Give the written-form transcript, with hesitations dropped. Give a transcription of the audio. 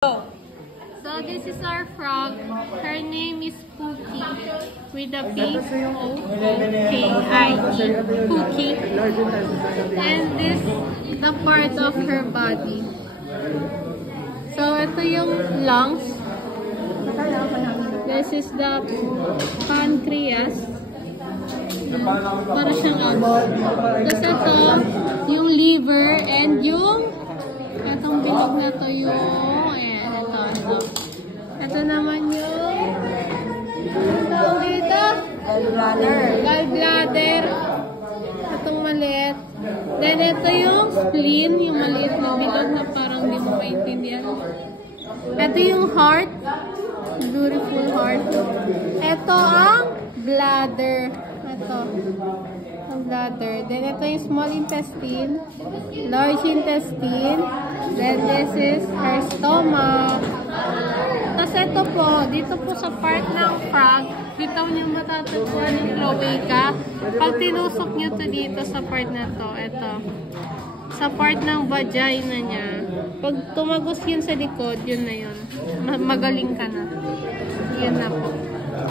So this is our frog. Her name is Pookie with a P-O-O-K-I-E. Pookie. And this is the part of her body. So ito yung lungs. This is the pancreas. Para siyang abo. Tapos ito yung liver and yung itong bilog na to yung ito naman yung tawag dito? Gallbladder. Itong maliit. Then ito yung spleen, yung maliit na bilog na parang hindi mo maintindihan. Ito yung heart. Beautiful heart. Ito ang bladder. Ito. Ang bladder. Then ito yung small intestine. Large intestine. Then this is her stomach. Tapos ito po, dito po sa part ng frog, dito nyo matatagpuan yung cloaca. Pag tinusok nyo to dito sa part na to, ito. Sa part ng vagina niya. Pag tumagos yun sa likod, yun na yun. Magaling ka na. Yun na po.